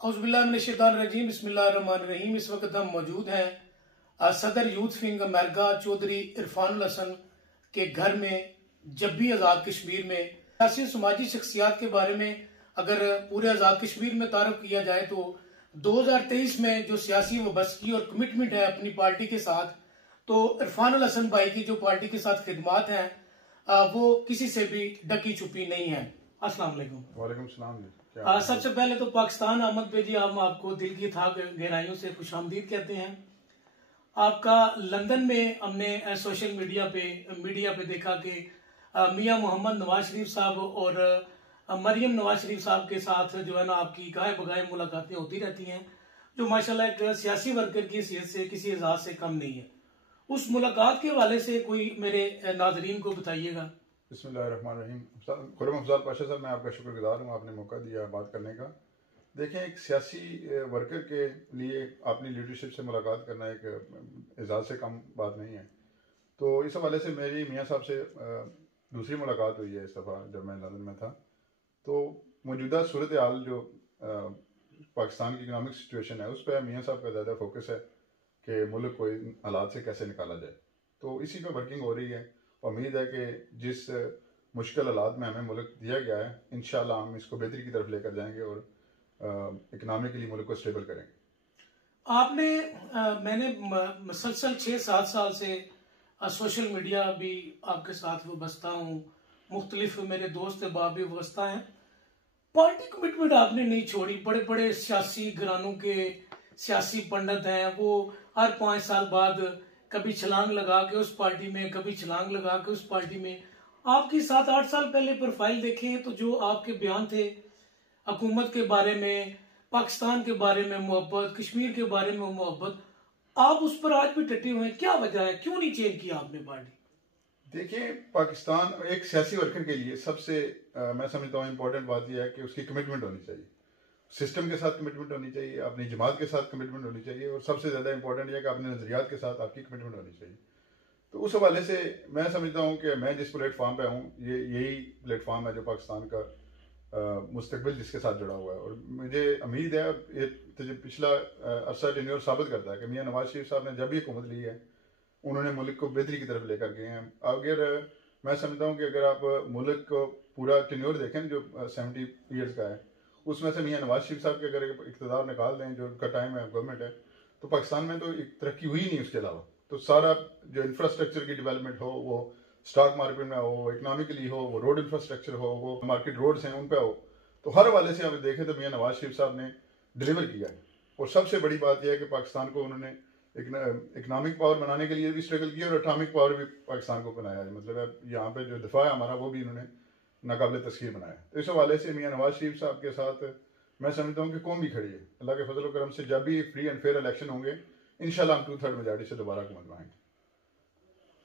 औज़ुबिल्लाहिमिनश्शैतानिर्रजीम बिस्मिल्लाहिर्रहमानिर्रहीम। इस वक्त हम मौजूद हैं सदर youth wing America Chaudhary Irfanul Hasan के घर में जब भी आज़ाद कश्मीर में सियासी समाजी शख्सियात के बारे में अगर पूरे आज़ाद कश्मीर में तारुफ किया जाए तो 2023 में जो सियासी वबस्तगी और कमिटमेंट है अपनी पार्टी के साथ, तो इरफानुल हसन भाई की जो पार्टी के साथ खिदमात हैं वो किसी से भी ढकी छुपी नहीं है। अस्सलाम वालेकुम। वालेकुम सलाम। सबसे पहले तो पाकिस्तान आमद पे जी हम आपको दिल की था गहराइयों से खुशामदीद कहते हैं। आपका लंदन में हमने सोशल मीडिया पे देखा कि मियां मोहम्मद नवाज शरीफ साहब और मरियम नवाज शरीफ साहब के साथ जो है ना आपकी गाहे बगाहे मुलाकातें होती रहती हैं, जो माशाल्लाह एक सियासी वर्कर की हैसियत से किसी एजाज से कम नहीं है। उस मुलाकात के हवाले से कोई मेरे नाजरीन को बताइएगा। बिस्मिल्लाहिर्रहमानिर्रहीम। खुर्रम अफजाल पाशा साहब, मैं आपका शुक्रगुजार हूँ, आपने मौका दिया बात करने का। देखें, एक सियासी वर्कर के लिए अपनी लीडरशिप से मुलाकात करना एक एजाज से कम बात नहीं है। तो इस हवाले से मेरी मियाँ साहब से दूसरी मुलाकात हुई है इस दफ़ा जब मैं लंदन में था। तो मौजूदा सूरत हाल जो पाकिस्तान की इकनॉमिक सिचुएशन है उस पर मियाँ साहब का ज़्यादा फोकस है कि मुल्क को इन हालात से कैसे निकाला जाए। तो इसी पर वर्किंग हो रही है। उम्मीद है कि जिस मुश्किल हालात में हमें मुल्क दिया गया है, इंशाल्लाह हम इसको बेहतरी की तरफ लेकर जाएंगे और इकनॉमिकली मुल्क को स्टेबल करेंगे। मैंने मुसलसल 6-7 साल से सोशल मीडिया भी आपके साथ वाबस्ता हूँ, मुख्तलिफ मेरे दोस्त बाब भी वाबस्ता हैं। पार्टी कमिटमेंट आपने नहीं छोड़ी। बड़े बड़े सियासी घरानों के सियासी पंडित हैं, वो हर 5 साल बाद कभी छलांग लगा के उस पार्टी में, कभी छलांग लगा के उस पार्टी में। आपकी 7-8 साल पहले प्रोफाइल देखें तो जो आपके बयान थे हुकूमत के बारे में, पाकिस्तान के बारे में मोहब्बत, कश्मीर के बारे में मोहब्बत, आप उस पर आज भी डटे हुए हैं। क्या वजह है, क्यों नहीं चेंज किया आपने पार्टी? देखिए, पाकिस्तान एक सियासी वर्कर के लिए सबसे मैं समझता हूँ इम्पोर्टेंट बात यह है कि उसकी कमिटमेंट होनी चाहिए, सिस्टम के साथ कमिटमेंट होनी चाहिए, अपनी जमात के साथ कमिटमेंट होनी चाहिए, और सबसे ज़्यादा इंपॉर्टेंट यह कि अपने नज़रियात के साथ आपकी कमिटमेंट होनी चाहिए। तो उस हवाले से मैं समझता हूँ कि मैं जिस प्लेटफॉर्म पे हूँ यही प्लेटफॉर्म है जो पाकिस्तान का मुस्तकबिल जिसके साथ जुड़ा हुआ है। और मुझे उम्मीद है, ये पिछला अरसा टेन्योर साबित करता है कि मियाँ नवाज शरीफ साहब ने जब भी हुकूमत ली है उन्होंने मुल्क को बेहतरी की तरफ लेकर गए हैं। अगर मैं समझता हूँ कि अगर आप मुल्क को पूरा टेन्योर देखें जो 70 ईयर्स का है, उसमें से मियाँ नवाज शरीफ साहब के अगर इक़्तिदार निकाल दें जो उनका टाइम है गवर्नमेंट है, तो पाकिस्तान में तो एक तरक्की हुई नहीं। उसके अलावा तो सारा जो इंफ्रास्ट्रक्चर की डेवलपमेंट हो, वो स्टॉक मार्केट में हो, इकनॉमिकली हो, वो रोड इंफ्रास्ट्रक्चर हो, वो मार्केट रोड्स हैं उन पर हो, तो हर हवाले से आप देखें तो मियाँ नवाज शरीफ साहब ने डिलीवर किया है। और सबसे बड़ी बात यह है कि पाकिस्तान को उन्होंने इकनॉमिक पावर बनाने के लिए भी स्ट्रगल किया और एटॉमिक पावर भी पाकिस्तान को बनाया है। मतलब यहाँ पे जो दिफा है हमारा वो भी इन्होंने नाकाबिल तस्खीर बनाया। तो इस हवाले से मियाँ नवाज शरीफ साहब के साथ मैं समझता हूँ कि कौम भी खड़ी है। अल्लाह के फजल करम से जब भी फ्री एंड फेयर इलेक्शन होंगे इंशाल्लाह हम 2/3 मेजॉरिटी से दोबारा हुकूमत बनाएंगे।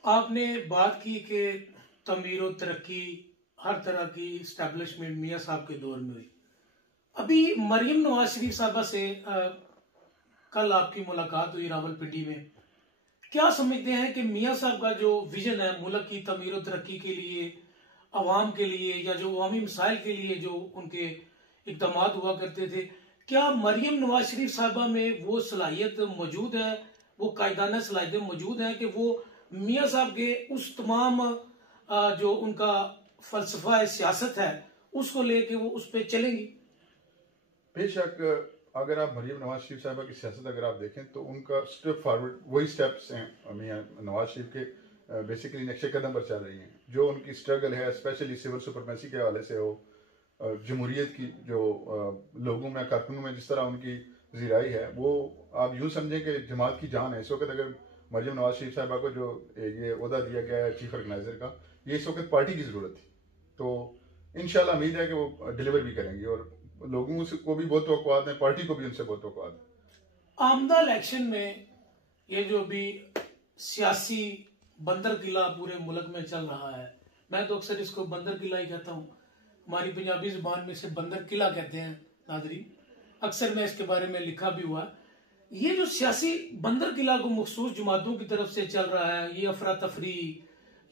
आपने बात की कि तमीर और तरक्की हर तरह की इस्टेब्लिशमेंट मियाँ साहब के दौर में हुई। अभी मरियम नवाज शरीफ साहबा से कल आपकी मुलाकात हुई रावलपिंडी में। क्या समझते हैं कि मियाँ साहब का जो विजन है मुल्क की तमीर और तरक्की के लिए, अवाम के लिए, या जो अवामी मसाइल के लिए जो उनके इक़दामात हुआ करते थे, क्या मरियम नवाज शरीफ साहबा में वो सलाहियत मौजूद है, वो कायदाना सलाहियतें मौजूद हैं कि वो मियाँ साहब के उस तमाम जो उनका फलसफा है, सियासत है, उसको लेके वो उस पर चलेंगी? बेशक, अगर आप मरियम नवाज शरीफ साहबा की सियासत अगर आप देखें तो उनका स्टेप फॉरवर्ड वही स्टेप्स हैं मियाँ नवाज शरीफ के बेसिकली नक्शे कदम पर चल रही हैं। जो उनकी स्ट्रगल है स्पेशली सिविल सुपरमेसी के हवाले से हो, जमहूरियत की जो लोगों में कारकुनों में जिस तरह उनकी ज़िराई है, वो आप यूँ समझें कि जमात की जान है। इस वक्त अगर मरियम नवाज शरीफ साहबा को जो ये ओहदा दिया गया है चीफ ऑर्गेनाइजर का, ये इस वक्त पार्टी की ज़रूरत थी। तो इंशाल्लाह उम्मीद है कि वो डिलीवर भी करेंगी और लोगों को भी बहुत तवक्कुआत है, पार्टी को भी उनसे बहुत तवक्कुआत है। आमदा इलेक्शन में ये जो भी सियासी बंदर किला पूरे मुल्क में चल रहा है, मैं तो अक्सर इसको बंदर किला ही कहता हूँ, हमारी पंजाबी जुबान में से बंदर किला कहते हैं नादरी, अक्सर मैं इसके बारे में लिखा भी हुआ। ये जो सियासी बंदर किला को मखसूस जमातों की तरफ से चल रहा है, ये अफरा तफरी,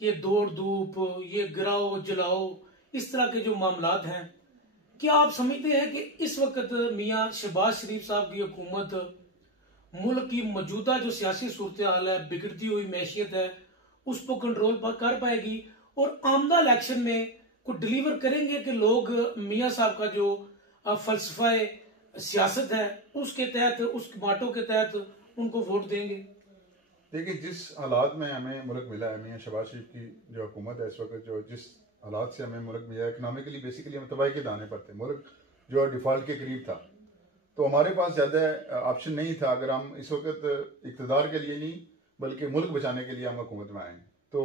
ये दौड़ धूप, ये गिराओ जलाओ, इस तरह के जो मामलात हैं, क्या आप समझते हैं कि इस वक्त मियां शहबाज शरीफ साहब की हुकूमत मुल्क की मौजूदा जो सियासी सूरत हाल है, बिगड़ती हुई मैशियत है, उस पर कंट्रोल कर पाएगी और आमदा इलेक्शन में को डिलीवर करेंगे कि लोग मियां साहब का जो फलसफा सियासत है उसके तहत, उस बातों के तहत उनको वोट देंगे? देखिए, जिस हालात में हमें मुल्क मिला है, मियां शहबाज शरीफ की जो हुकूमत है इस वक्त, जो जिस हालात से हमें मुल्क मिला है, इकनॉमिकली बेसिकली हम तबाही के दाने पर थे, मुल्क जो डिफॉल्ट के करीब था, तो हमारे पास ज़्यादा ऑप्शन नहीं था। अगर हम इस वक्त इक़्तिदार के लिए नहीं बल्कि मुल्क बचाने के लिए हम हुकूमत में आए, तो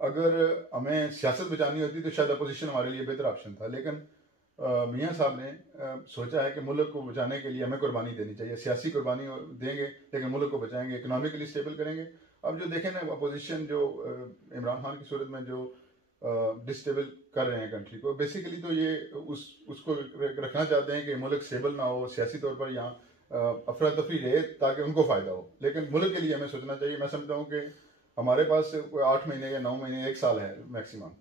अगर हमें सियासत बचानी होती तो शायद अपोजिशन हमारे लिए बेहतर ऑप्शन था। लेकिन मियां साहब ने सोचा है कि मुल्क को बचाने के लिए हमें कुर्बानी देनी चाहिए, सियासी कुर्बानी देंगे लेकिन मुल्क को बचाएंगे, इकोनॉमिकली स्टेबल करेंगे। अब जो देखें ना, अपोजिशन जो इमरान खान की सूरत में जो डिस्टेबल कर रहे हैं कंट्री को, बेसिकली तो ये उसको रखना चाहते हैं कि मुल्क स्टेबल ना हो, सियासी तौर पर यहाँ अफरा तफरी रहे ताकि उनको फ़ायदा हो। लेकिन मुल्क के लिए हमें सोचना चाहिए। मैं समझता हूँ कि हमारे पास 8 महीने या 9 महीने, 1 साल है मैक्सिमम,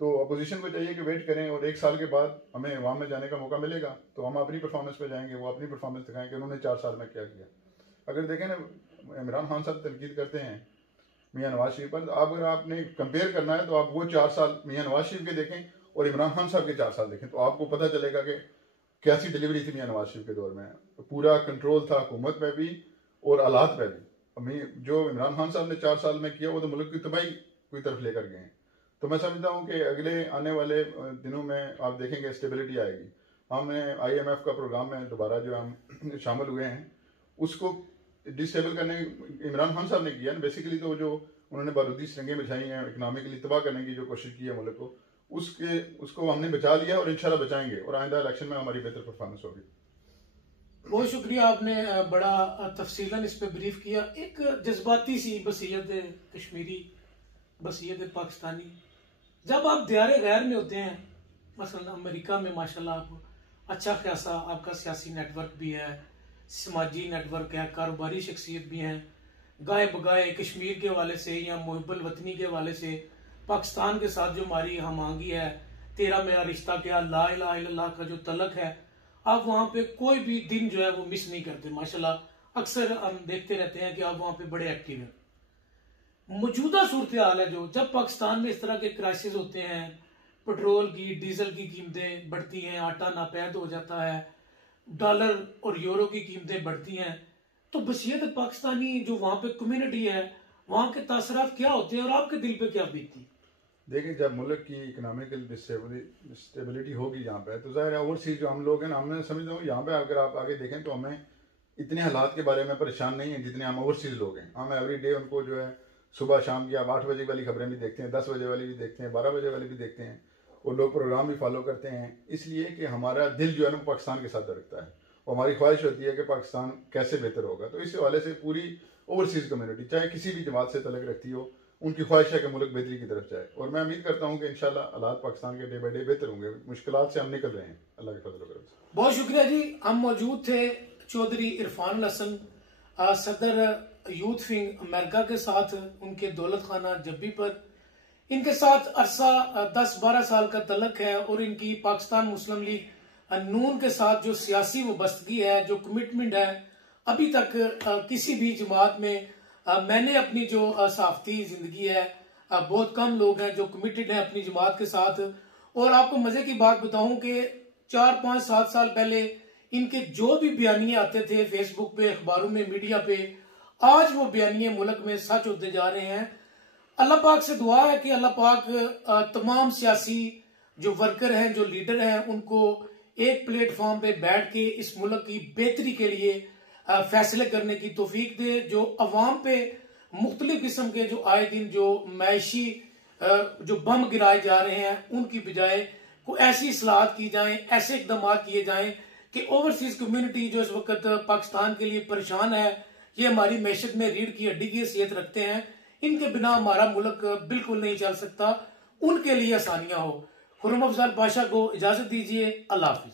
तो अपोजिशन को चाहिए कि वेट करें और 1 साल के बाद हमें अवाम में जाने का मौका मिलेगा तो हम अपनी परफॉर्मेंस पे जाएंगे, वो अपनी परफॉर्मेंस दिखाएं कि उन्होंने 4 साल में क्या किया। अगर देखें ना, इमरान खान साहब तनकीद करते हैं मियां नवाज शरीफ पर, अगर आपने कंपेयर करना है तो आप वो 4 साल मियां नवाज शरीफ के देखें और इमरान खान साहब के 4 साल देखें, तो आपको पता चलेगा कि कैसी डिलीवरी थी मियां नवाज शरीफ के दौर में। पूरा कंट्रोल था हुकूमत में भी और हालात में भी। जो इमरान खान साहब ने 4 साल में किया वो तो मुल्क की तबाही की तरफ लेकर गए हैं। तो मैं समझता हूँ कि अगले आने वाले दिनों में आप देखेंगे स्टेबिलिटी आएगी। हमने IMF का प्रोग्राम में दोबारा जो हम शामिल हुए हैं उसको डिस्टेबल करने इमरान खान साहब ने किया ना, बेसिकली तो जो उन्होंने बारूदी सरंगें बिछाई हैं, इकोनॉमिकली तबाह करने की जो कोशिश की है मुल्क को, उसको हमने बचा लिया और इंशाल्लाह बचाएंगे और आइंदा इलेक्शन में हमारी बेहतर परफॉर्मेंस होगी। बहुत शुक्रिया, आपने बड़ा तफसीलन इस पे ब्रीफ किया। एक जज्बाती सी बसीयत कश्मीरी, बसीयत पाकिस्तानी, जब आप दियारे गैर में होते हैं, मसलन अमेरिका में माशाल्लाह आप अच्छा खासा आपका सियासी नेटवर्क भी है, समाजी नेटवर्क है, कारोबारी शख्सियत भी हैं, गाए बगाए कश्मीर के हवाले से या मुहिब्बुल वतनी के हवाले से पाकिस्तान के साथ जो हमारी हमआंगी है, तेरा मेरा रिश्ता क्या, ला इलाहा इल्लल्लाह का जो तलक है, आप वहाँ पे कोई भी दिन जो है वो मिस नहीं करते माशाल्लाह। अक्सर हम देखते रहते हैं कि आप वहाँ पे बड़े एक्टिव हैं। मौजूदा सूरत हाल है जो, जब पाकिस्तान में इस तरह के क्राइसिस होते हैं, पेट्रोल की, डीजल की कीमतें बढ़ती हैं, आटा नापैद हो जाता है, डॉलर और यूरो की कीमतें बढ़ती हैं, तो बसीयत पाकिस्तानी जो वहाँ पे कम्युनिटी है, वहाँ के तासरात क्या होते हैं और आपके दिल पे क्या बीतती? देखिए, जब मुल्क की इकोनॉमिकल स्टेबिलिटी होगी यहाँ पे, तो ज़ाहिर है ओवरसीज जो हम लोग हैं ना, हमने समझता हूँ यहाँ पे अगर आप आगे देखें तो हमें इतने हालात के बारे में परेशान नहीं है जितने हम ओवरसीज लोग हैं। हम एवरी डे उनको जो है सुबह शाम की आप 8 बजे वाली खबरें भी देखते हैं, 10 बजे वाली भी देखते हैं, 12 बजे वाली भी देखते हैं, वो लोग प्रोग्राम भी फॉलो करते हैं, इसलिए कि हमारा दिल जो है ना पाकिस्तान के साथ धड़कता है और हमारी ख्वाहिश होती है कि पाकिस्तान कैसे बेहतर होगा। तो इस हवाले से पूरी ओवरसीज कम्युनिटी चाहे किसी भी जमात से तलक रखती हो, उनकी ख्वाहिश है कि मुल्क बेहतरी की तरफ जाए और मैं उम्मीद करता हूँ कि इंशाल्लाह हालात पाकिस्तान के डे बाई डे बेहतर होंगे। मुश्किलात से हम निकल रहे हैं अल्लाह के फजल करम से। बहुत शुक्रिया जी। हम मौजूद थे चौधरी इरफान हसन, सदर यूथ विंग अमेरिका के साथ, उनके दौलत खाना जब्बी पर। इनके साथ अरसा 10-12 साल का तलक है और इनकी पाकिस्तान मुस्लिम लीग नून के साथ जो सियासी वाबस्तगी है, जो कमिटमेंट है, अभी तक किसी भी जमात में मैंने अपनी जो सहाफती जिंदगी है, बहुत कम लोग हैं जो कमिटेड हैं अपनी जमात के साथ। और आपको मजे की बात बताऊं कि 4-5-7 साल पहले इनके जो भी बयानिए आते थे फेसबुक पे, अखबारों में, मीडिया पे, आज वो बयानिए मुल्क में सच होते जा रहे हैं। अल्लाह पाक से दुआ है कि अल्लाह पाक तमाम सियासी जो वर्कर हैं, जो लीडर हैं, उनको एक प्लेटफॉर्म पे बैठ के इस मुल्क की बेहतरी के लिए फैसले करने की तौफीक दे। जो अवाम पे मुख्तलिफ किस्म के जो आए दिन जो मैशी जो बम गिराए जा रहे हैं, उनकी बजाय को ऐसी इस्लाहत की जाए, ऐसे इकदाम किए जाएं कि ओवरसीज कम्युनिटी जो इस वक्त पाकिस्तान के लिए परेशान है, ये हमारी मैशत में रीढ़ की हड्डी की हैसियत रखते हैं, इनके बिना हमारा मुल्क बिल्कुल नहीं चल सकता, उनके लिए आसानियां हो। खुर्रम अफजल पाशा को इजाजत दीजिए। अल्लाह हाफिज।